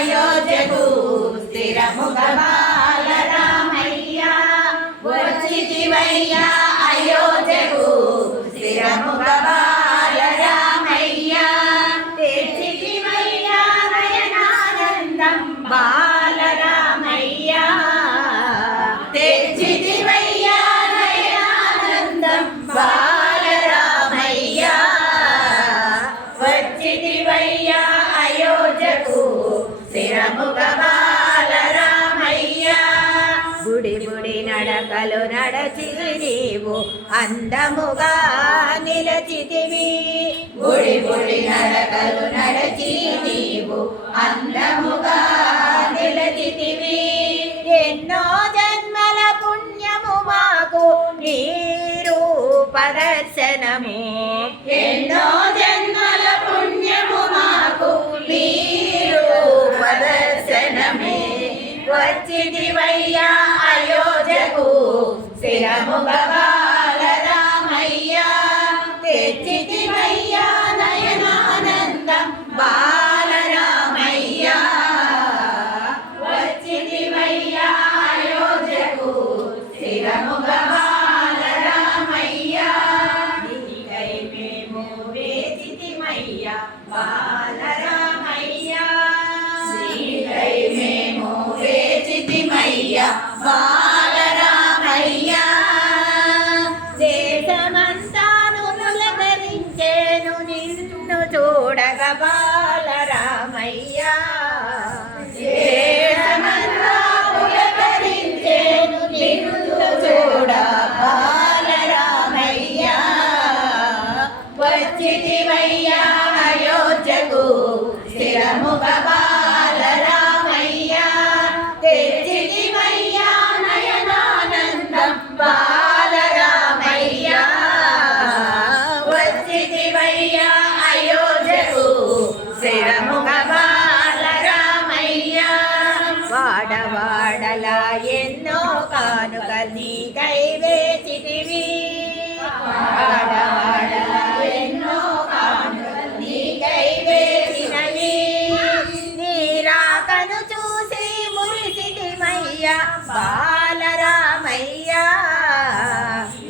అయోధ్యకు స్థిరముగా బాలరామయ్య వచ్చితివయ్యా అయోధ్యకు స్థిరముగా బాలరామయ్య తెచ్చితివయ్యా నయనానందం బాలరామయ్య తెచ్చితివయ్యా నయనానందం బాలరామయ్య వచ్చితివయ్యా అయోధ్యకు స్థిరముగా బాలరామయ్య బుడి బుడి నడకలు నడచి నీవు అందముగా నిలచితివి బుడి బుడి నడకలు నడచి నీవు అందముగా నిలచితివి ఎన్నో జన్మల పుణ్యము మాకు నీ రూప దర్శనము ఎన్నో జన్మల పుణ్యము మాకు నీ రూప దర్శనమే వచ్చితివయ్యా అయోధ్యకు స్థిరముగా బాలరామయ్య తెచ్చితివయ్యా నయనానందం బాలరామయ్య వచ్చితివయ్యా అయోధ్యకు స్థిరముగా బాలరామయ్య నీకై మేము వేచితిమయ్యా బాలరామయ్య నీకై మేము వేచితిమయ్యా బాలరామయ్య దేశమంతాను పులకరించేను నిన్ను చూడగా బాలరామయ్య దేశమంతా పులకరించేను నిన్ను చూడ బాలరామయ్య వచ్చితివయ్యా అయోధ్యకు స్థిరముగా బాలరామయ్య తెచ్చితివయ్యా నయనానందం బాలరామయ్య వచ్చితివయ్యా అయోధ్యకు స్థిరముగా బాలరామయ్య వాడవాడలా ఎన్నో కానుక నీకై వేచితివి వాడవాడలా ఎన్నో కానుక నీకై వేచినవి నీ రాకను చూసి మురిసితిమయ్యా బాలరామయ్య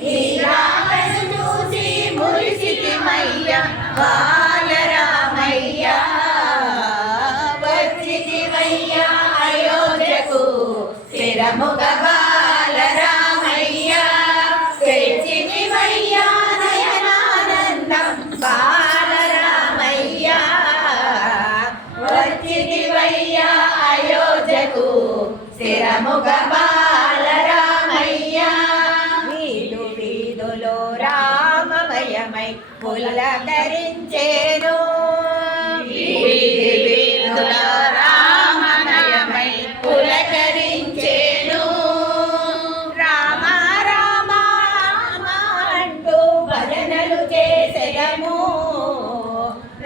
నీ రాకను చూసి మురిసితిమయ్యా బాలరామయ్య వచ్చితివయ్యా అయోధ్యకు స్థిరముగా బాలరామయ్య తెచ్చితివయ్యా నయనానందం బాలరామయ్య వచ్చితివయ్యా అయోధ్యకు స్థిరముగా బాలరామయ్య వీధు వీధులో రామమయమై పులకరించేను వీధి వీధులో రామమయమై పులకరించేను రామ రామ అంటూ భజనలు చేసెదము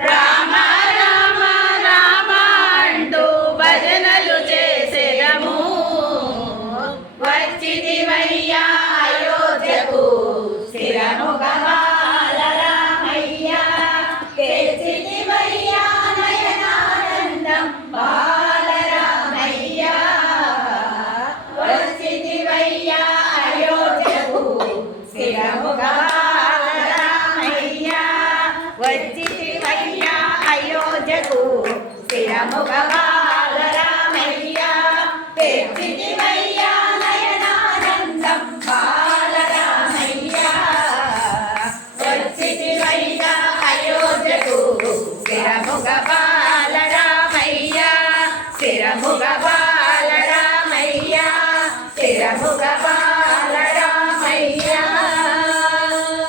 రామ రామ రామ అంటూ భజనలు చేసెదము వచ్చితివయ్యా అయోధ్యకు స్థిరముగా బాలరామయ్య తెచ్చితివయ్యా నయనానందం బాలరామయ్య వచ్చితివయ్యా అయోధ్యకు స్థిరముగా బాలరామయ్య వచ్చితివయ్యా అయోధ్యకు స్థిరముగా బాలరామయ్య తెచ్చితివయ్యా